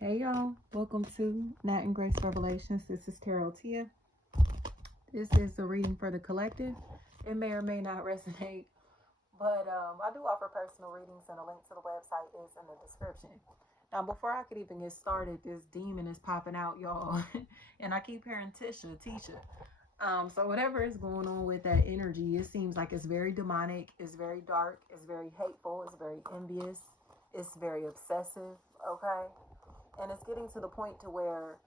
Hey y'all, welcome to Nat and Grace Revelations. This is Tarot Tia. This is a reading for the collective. It may or may not resonate, but I do offer personal readings, and a link to the website is in the description. Now, before I could even get started, this demon is popping out, y'all, and I keep hearing Tisha. So whatever is going on with that energy, it seems like it's very demonic, it's very dark, it's very hateful, it's very envious, it's very obsessive. Okay, and it's getting to the point to where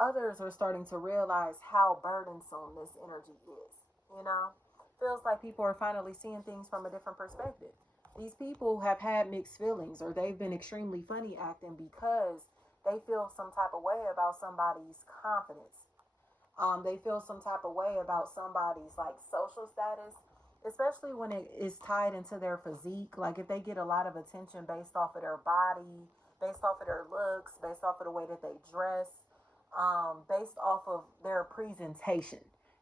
others are starting to realize how burdensome this energy is. You know, feels like people are finally seeing things from a different perspective. These people have had mixed feelings, or they've been extremely funny acting because they feel some type of way about somebody's confidence. They feel some type of way about somebody's like social status, especially when it is tied into their physique. Like if they get a lot of attention based off of their body, based off of their looks, based off of the way that they dress, based off of their presentation.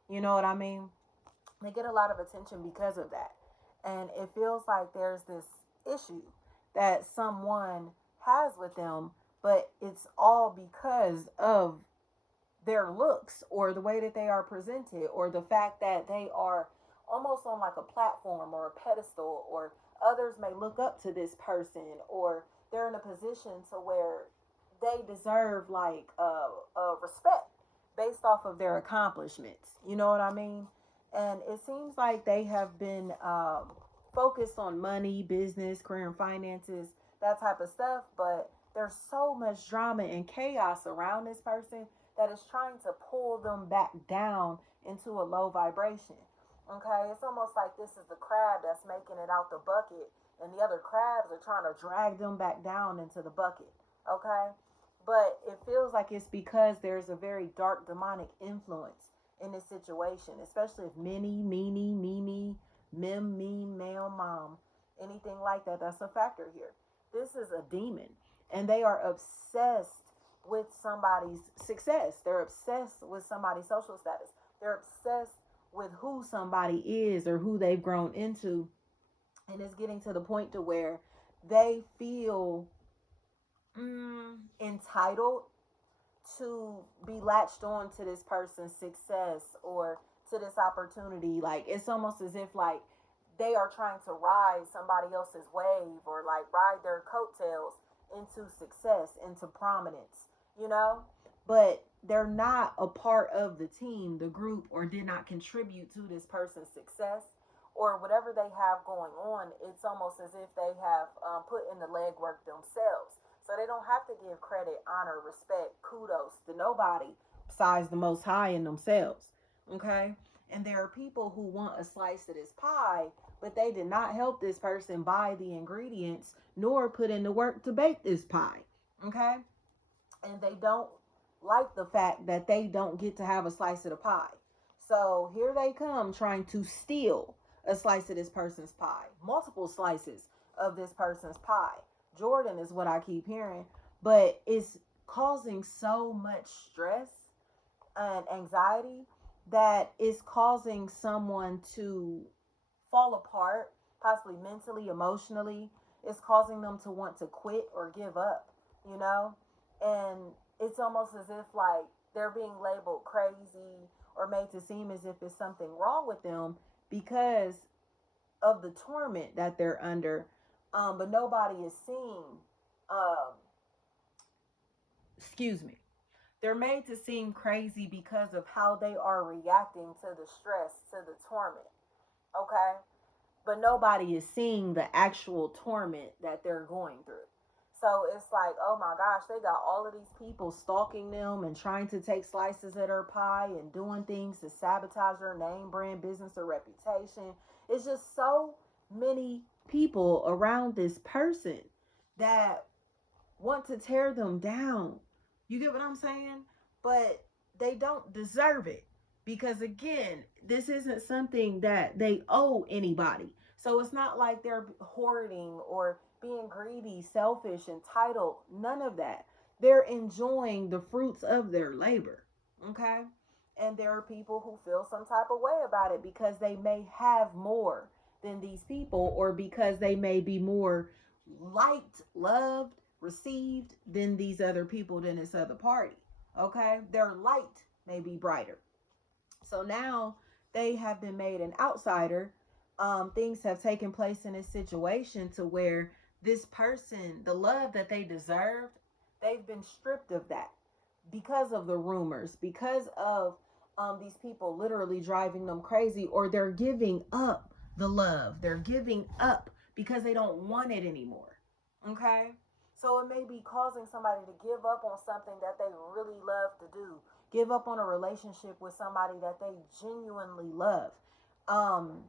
You know what I mean? They get a lot of attention because of that. And it feels like there's this issue that someone has with them, but it's all because of their looks or the way that they are presented or the fact that they are almost on like a platform or a pedestal, or others may look up to this person, or they're in a position to where they deserve like respect based off of their accomplishments. You know what I mean? And it seems like they have been focused on money, business, career, and finances, that type of stuff. But there's so much drama and chaos around this person that is trying to pull them back down into a low vibration. Okay, it's almost like this is the crab that's making it out the bucket, and the other crabs are trying to drag them back down into the bucket. Okay, but it feels like it's because there's a very dark demonic influence in this situation, especially if many, meanie, mimi, mim, meme, male, mom, anything like that. That's a factor here. This is a demon, and they are obsessed with somebody's success. They're obsessed with somebody's social status. They're obsessed with who somebody is or who they've grown into, and it's getting to the point to where they feel entitled to be latched on to this person's success or to this opportunity. Like it's almost as if like they are trying to ride somebody else's wave or like ride their coattails into success, into prominence, you know? But they're not a part of the team, the group, or did not contribute to this person's success or whatever they have going on. It's almost as if they have put in the legwork themselves. So they don't have to give credit, honor, respect, kudos to nobody besides the Most High and themselves. Okay? And there are people who want a slice of this pie, but they did not help this person buy the ingredients nor put in the work to bake this pie. Okay? And they don't like the fact that they don't get to have a slice of the pie. So here they come trying to steal a slice of this person's pie, multiple slices of this person's pie. Jordan is what I keep hearing, but it's causing so much stress and anxiety that it's causing someone to fall apart, possibly mentally, emotionally. It's causing them to want to quit or give up, you know? And it's almost as if like they're being labeled crazy or made to seem as if it's something wrong with them because of the torment that they're under. But nobody is seeing, um, excuse me, they're made to seem crazy because of how they are reacting to the stress, to the torment. Okay? But nobody is seeing the actual torment that they're going through. So it's like, oh my gosh, they got all of these people stalking them and trying to take slices of their pie and doing things to sabotage their name, brand, business, or reputation. It's just so many people around this person that want to tear them down. You get what I'm saying? But they don't deserve it because, again, this isn't something that they owe anybody. So it's not like they're hoarding or being greedy, selfish, entitled. None of that. They're enjoying the fruits of their labor. Okay? And there are people who feel some type of way about it because they may have more than these people, or because they may be more liked, loved, received than these other people, than this other party. Okay, their light may be brighter. So now they have been made an outsider. Things have taken place in this situation to where this person, the love that they deserved, they've been stripped of that because of the rumors, because of these people literally driving them crazy, or they're giving up the love. They're giving up because they don't want it anymore. Okay? So it may be causing somebody to give up on something that they really love to do, give up on a relationship with somebody that they genuinely love. Um,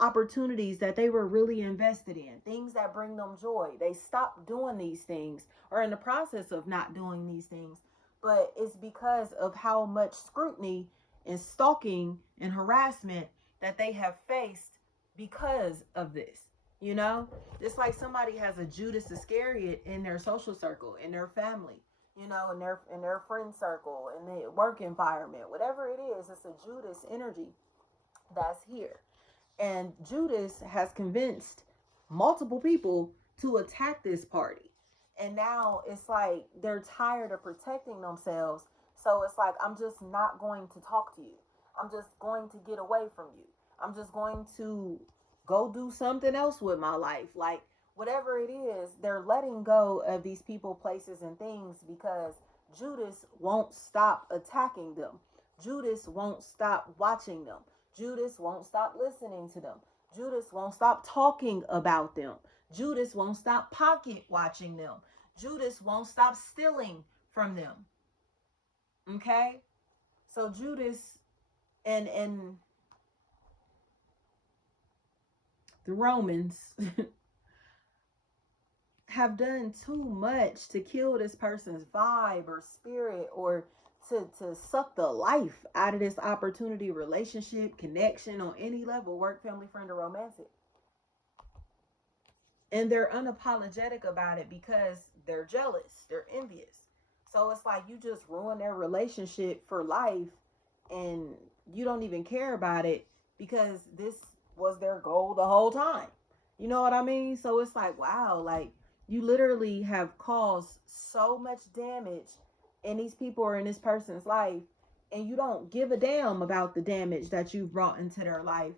Opportunities that they were really invested in, things that bring them joy. They stop doing these things or in the process of not doing these things, but it's because of how much scrutiny and stalking and harassment that they have faced because of this. You know, it's like somebody has a Judas Iscariot in their social circle, in their family, in their friend circle, in the work environment, whatever it is. It's a Judas energy that's here. And Judas has convinced multiple people to attack this party. And now it's like they're tired of protecting themselves. So it's like, I'm just not going to talk to you. I'm just going to get away from you. I'm just going to go do something else with my life. Like, whatever it is, they're letting go of these people, places, and things because Judas won't stop attacking them. Judas won't stop watching them. Judas won't stop listening to them. Judas won't stop talking about them. Judas won't stop pocket watching them. Judas won't stop stealing from them. Okay? So Judas and the Romans have done too much to kill this person's vibe or spirit, or to suck the life out of this opportunity, relationship, connection on any level, work, family, friend, or romantic. And they're unapologetic about it because they're jealous, they're envious. So it's like you just ruin their relationship for life, and you don't even care about it because this was their goal the whole time. You know what I mean? So it's like, wow, like you literally have caused so much damage in these people or in this person's life, and you don't give a damn about the damage that you've brought into their life.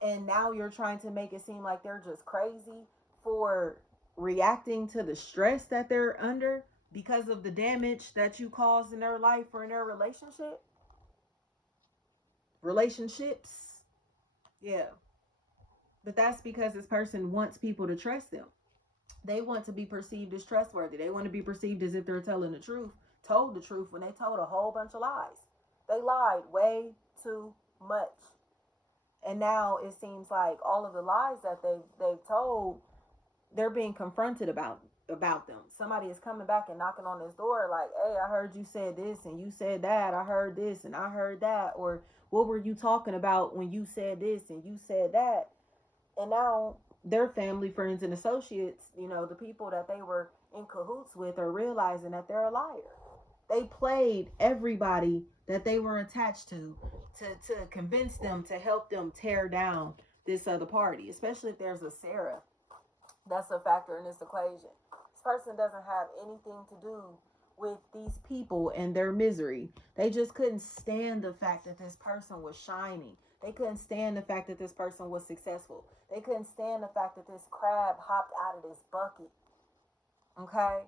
And now you're trying to make it seem like they're just crazy for reacting to the stress that they're under because of the damage that you caused in their life or in their relationships. Yeah. But that's because this person wants people to trust them. They want to be perceived as trustworthy. They want to be perceived as if they're telling the truth, told the truth when they told a whole bunch of lies. They lied way too much. And now it seems like all of the lies that they've told, they're being confronted about them. Somebody is coming back and knocking on this door like, hey, I heard you said this and you said that. I heard this and I heard that. Or what were you talking about when you said this and you said that? And now their family, friends, and associates, the people that they were in cahoots with, are realizing that they're a liar. They played everybody that they were attached to convince them, to help them tear down this other party, especially if there's a Sarah that's a factor in this equation. This person doesn't have anything to do with these people and their misery. They just couldn't stand the fact that this person was shining. They couldn't stand the fact that this person was successful. They couldn't stand the fact that this crab hopped out of this bucket. Okay?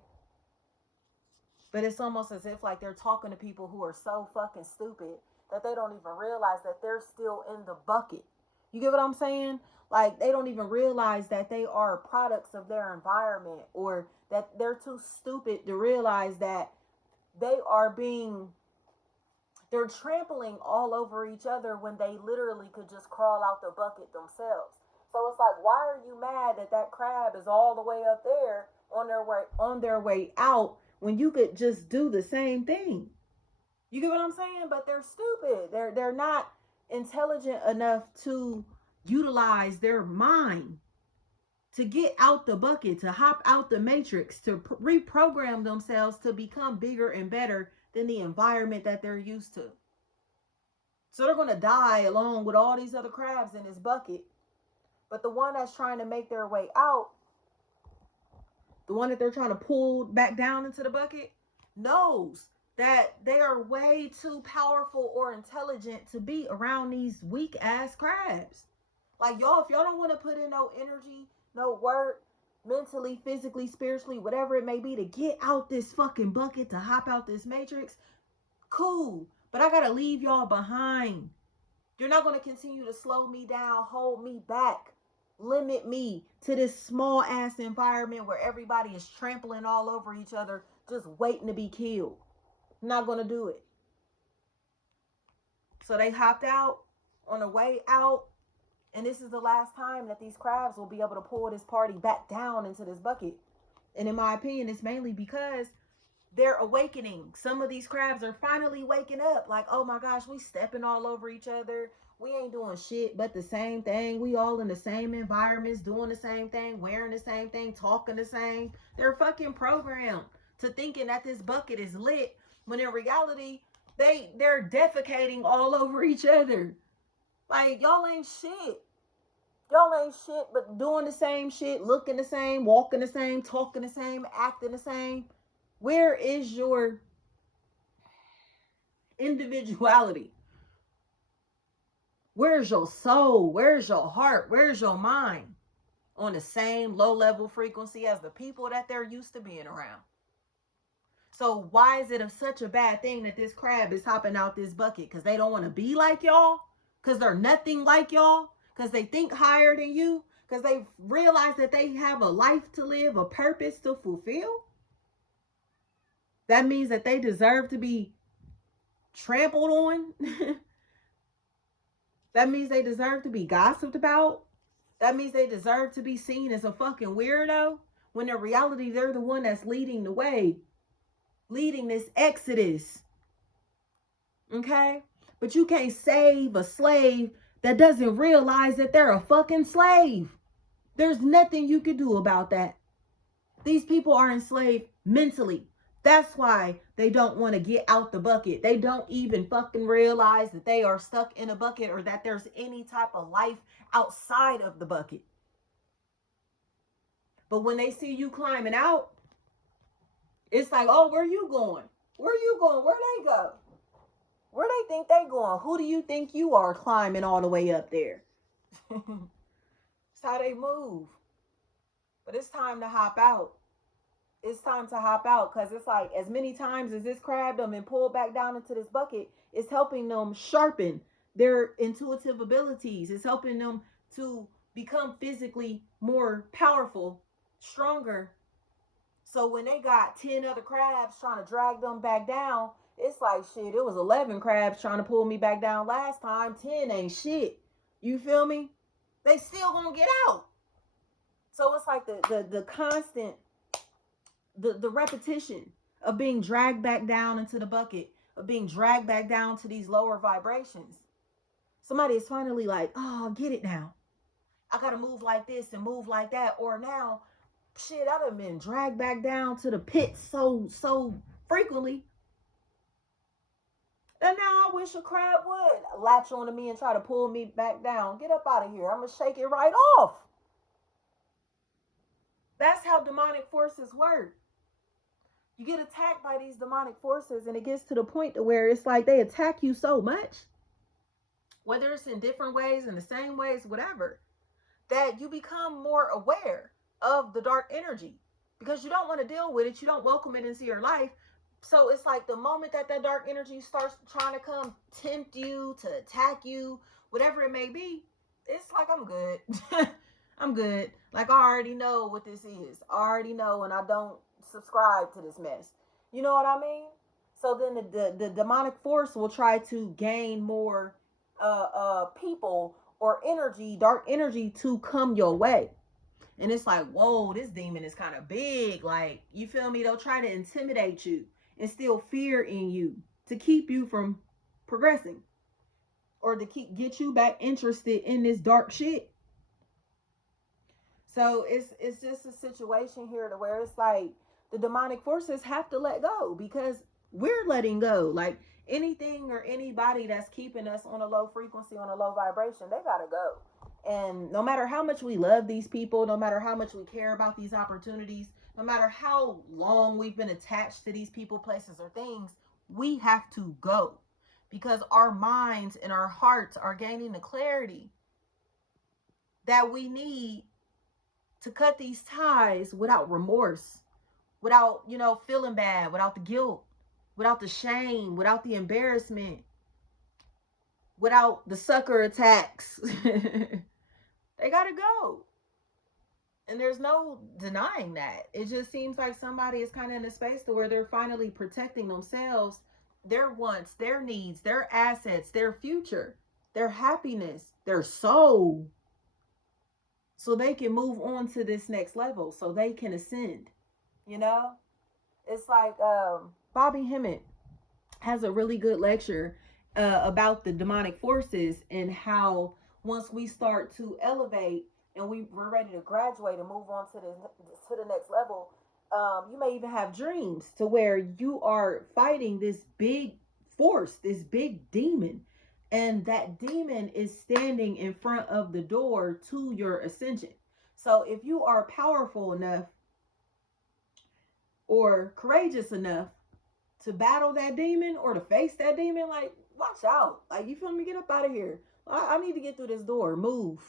But it's almost as if like they're talking to people who are so fucking stupid that they don't even realize that they're still in the bucket. You get what I'm saying? Like they don't even realize that they are products of their environment, or that they're too stupid to realize that they are being they're trampling all over each other when they literally could just crawl out the bucket themselves. So it's like, why are you mad that that crab is all the way up there on their way out when you could just do the same thing? You get what I'm saying? But they're stupid. They're not intelligent enough to utilize their mind to get out the bucket, to hop out the matrix, to reprogram themselves to become bigger and better than the environment that they're used to. So they're going to die along with all these other crabs in this bucket. But the one that's trying to make their way out, the one that they're trying to pull back down into the bucket, knows that they are way too powerful or intelligent to be around these weak ass crabs. Like, y'all, if y'all don't want to put in no energy, no work, mentally, physically, spiritually, whatever it may be, to get out this fucking bucket, to hop out this matrix, cool. But I gotta leave y'all behind. You're not gonna continue to slow me down, hold me back, limit me to this small ass environment where everybody is trampling all over each other, just waiting to be killed. I'm not gonna do it. So they hopped out on the way out. And this is the last time that these crabs will be able to pull this party back down into this bucket. And in my opinion, it's mainly because they're awakening. Some of these crabs are finally waking up. Like, oh my gosh, we stepping all over each other. We ain't doing shit but the same thing. We all in the same environments, doing the same thing, wearing the same thing, talking the same. They're fucking programmed to thinking that this bucket is lit, when in reality, they're defecating all over each other. Like, y'all ain't shit. Y'all ain't shit but doing the same shit, looking the same, walking the same, talking the same, acting the same. Where is your individuality? Where's your soul? Where's your heart? Where's your mind? On the same low level frequency as the people that they're used to being around. So why is it such a bad thing that this crab is hopping out this bucket? Because they don't want to be like y'all? Because they're nothing like y'all? Because they think higher than you? Because they realize that they have a life to live, a purpose to fulfill? That means that they deserve to be trampled on. That means they deserve to be gossiped about. That means they deserve to be seen as a fucking weirdo, when in reality, they're the one that's leading the way, leading this exodus. Okay? But you can't save a slave that doesn't realize that they're a fucking slave. There's nothing you can do about that. These people are enslaved mentally. That's why they don't want to get out the bucket. They don't even fucking realize that they are stuck in a bucket, or that there's any type of life outside of the bucket. But when they see you climbing out, it's like, oh, where you going? Where you going? Where they go? Where they think they going? Who do you think you are climbing all the way up there? That's how they move. But it's time to hop out. It's time to hop out, because it's like, as many times as this crab them and pull back down into this bucket, it's helping them sharpen their intuitive abilities. It's helping them to become physically more powerful, stronger. So when they got 10 other crabs trying to drag them back down, it's like, shit, it was 11 crabs trying to pull me back down last time. 10 ain't shit. You feel me? They still gonna get out. So it's like the constant, the repetition of being dragged back down into the bucket, of being dragged back down to these lower vibrations. Somebody is finally like, oh, I get it now. I gotta move like this and move like that. Or now, shit, I done been dragged back down to the pit so frequently. And now I wish a crab would latch onto me and try to pull me back down. Get up out of here. I'm gonna shake it right off. That's how demonic forces work. You get attacked by these demonic forces, and it gets to the point to where it's like they attack you so much, whether it's in different ways, in the same ways, whatever, that you become more aware of the dark energy, because you don't want to deal with it. You don't welcome it into your life. So it's like the moment that dark energy starts trying to come tempt you, to attack you, whatever it may be, it's like, I'm good. I'm good. Like, I already know what this is. I already know, and I don't subscribe to this mess. You know what I mean? So then the demonic force will try to gain more people or energy, dark energy, to come your way. And it's like, whoa, this demon is kind of big. Like, you feel me? They'll try to intimidate you, instill fear in you, to keep you from progressing, or to get you back interested in this dark shit. So it's just a situation here to where it's like the demonic forces have to let go, because we're letting go. Like, anything or anybody that's keeping us on a low frequency, on a low vibration, they gotta go. And no matter how much we love these people, no matter how much we care about these opportunities, No matter how long we've been attached to these people, places, or things, we have to go because our minds and our hearts are gaining the clarity that we need to cut these ties without remorse, without, feeling bad, without the guilt, without the shame, without the embarrassment, without the sucker attacks. They gotta go. And there's no denying that. It just seems like somebody is kind of in a space to where they're finally protecting themselves, their wants, their needs, their assets, their future, their happiness, their soul, so they can move on to this next level, so they can ascend. You know, it's like Bobby Hemmett has a really good lecture about the demonic forces and how once we start to elevate and we're ready to graduate and move on to the next level, you may even have dreams to where you are fighting this big force, this big demon, and that demon is standing in front of the door to your ascension. So if you are powerful enough or courageous enough to battle that demon or to face that demon, like, watch out. Like, you feel me? Get up out of here. I need to get through this door. Move.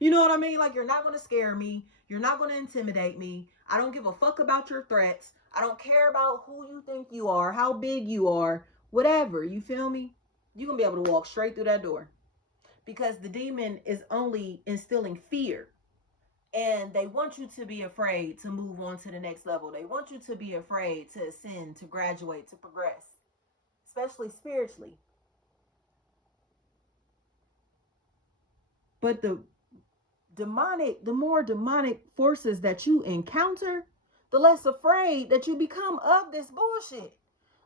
You know what I mean? Like, you're not going to scare me. You're not going to intimidate me. I don't give a fuck about your threats. I don't care about who you think you are, how big you are, whatever. You feel me? You're going to be able to walk straight through that door because the demon is only instilling fear. And they want you to be afraid to move on to the next level. They want you to be afraid to ascend, to graduate, to progress, especially spiritually. But the more demonic forces that you encounter, the less afraid that you become of this bullshit.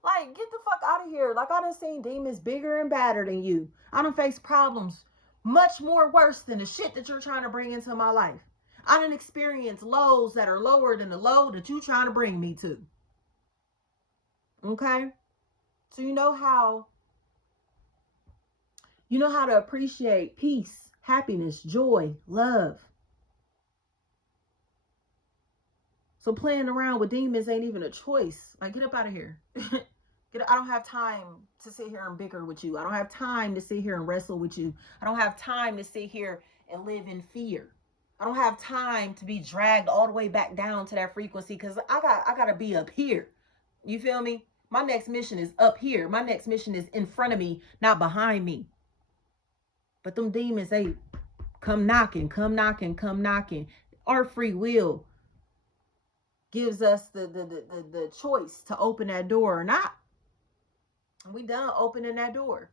Like, get the fuck out of here. Like, I done seen demons bigger and badder than you. I done faced problems much more worse than the shit that you're trying to bring into my life. I done experienced lows that are lower than the low that you trying to bring me to. Okay? So you know how to appreciate peace, happiness, joy, love. So playing around with demons ain't even a choice. Like, get up out of here. I don't have time to sit here and bicker with you. I don't have time to sit here and wrestle with you. I don't have time to sit here and live in fear. I don't have time to be dragged all the way back down to that frequency because I gotta be up here. You feel me? My next mission is up here. My next mission is in front of me, not behind me. But them demons, they come knocking, come knocking, come knocking. Our free will gives us the choice to open that door or not. And we done opening that door.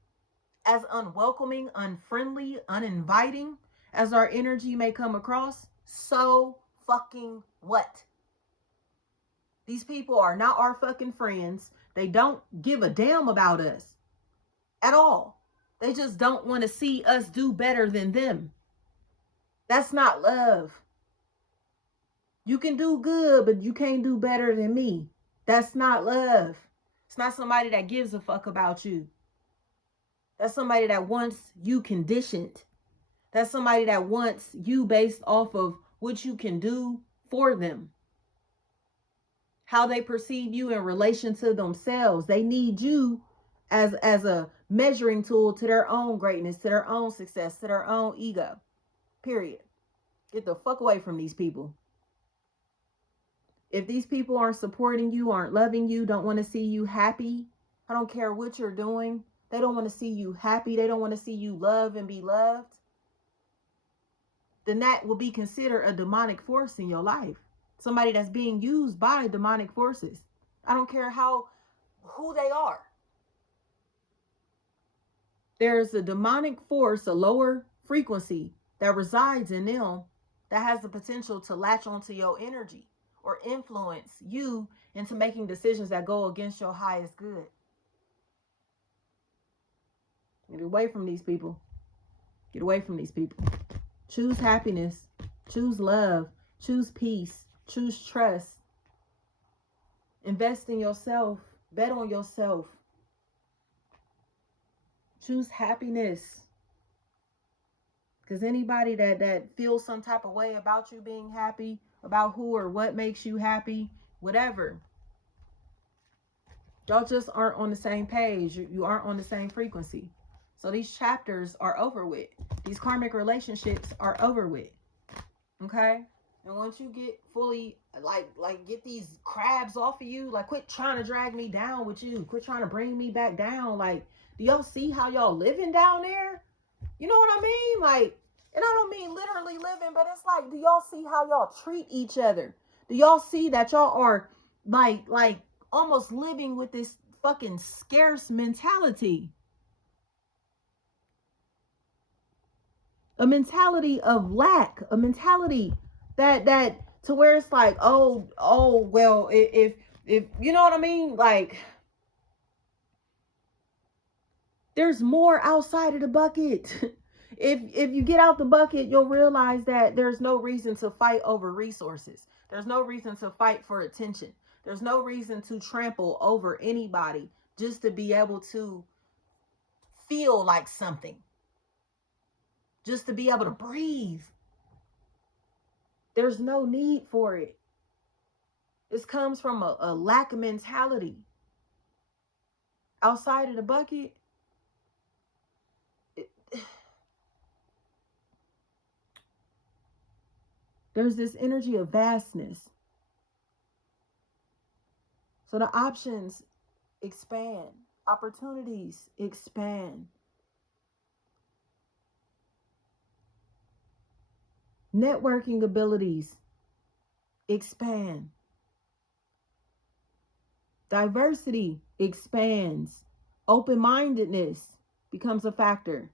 As unwelcoming, unfriendly, uninviting as our energy may come across, so fucking what? These people are not our fucking friends. They don't give a damn about us at all. They just don't want to see us do better than them. That's not love. You can do good, but you can't do better than me. That's not love. It's not somebody that gives a fuck about you. That's somebody that wants you conditioned. That's somebody that wants you based off of what you can do for them. How they perceive you in relation to themselves. They need you as a measuring tool to their own greatness, to their own success, to their own ego. Period. Get the fuck away from these people. If these people aren't supporting you, aren't loving you, don't want to see you happy, I don't care what you're doing. They don't want to see you happy. They don't want to see you love and be loved. Then that will be considered a demonic force in your life. Somebody that's being used by demonic forces. I don't care who they are. There's a demonic force, a lower frequency that resides in them that has the potential to latch onto your energy or influence you into making decisions that go against your highest good. Get away from these people. Get away from these people. Choose happiness. Choose love. Choose peace. Choose trust. Invest in yourself. Bet on yourself. Choose happiness. Because anybody that feels some type of way about you being happy about who or what makes you happy, whatever. Y'all just aren't on the same page. You aren't on the same frequency. So these chapters are over with. These karmic relationships are over with. Okay? And once you get fully like get these crabs off of you, like quit trying to drag me down with you. Quit trying to bring me back down. Like, do y'all see how y'all living down there? You know what I mean? Like, and I don't mean literally living, but it's like, do y'all see how y'all treat each other? Do y'all see that y'all are like almost living with this fucking scarce mentality? A mentality of lack, a mentality that to where it's like, oh well, if you know what I mean, like there's more outside of the bucket. If you get out the bucket, you'll realize that there's no reason to fight over resources. There's no reason to fight for attention. There's no reason to trample over anybody just to be able to feel like something, just to be able to breathe. There's no need for it. This comes from a lack of mentality. Outside of the bucket, it, there's this energy of vastness. So the options expand, opportunities expand, networking abilities expand, diversity expands, open mindedness becomes a factor.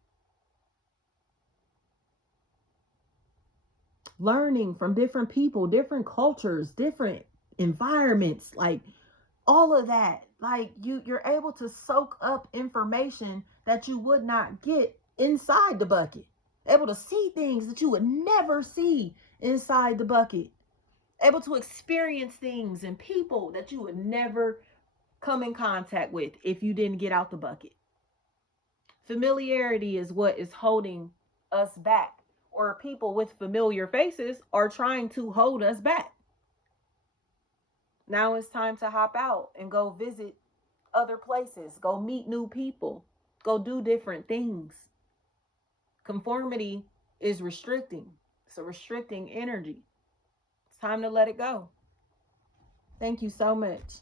Learning from different people, different cultures, different environments, like all of that, like you're able to soak up information that you would not get inside the bucket, able to see things that you would never see inside the bucket, able to experience things and people that you would never come in contact with if you didn't get out the bucket. Familiarity is what is holding us back, or people with familiar faces are trying to hold us back. Now it's time to hop out and go visit other places, go meet new people, go do different things. Conformity is restricting. It's a restricting energy. It's time to let it go. Thank you so much.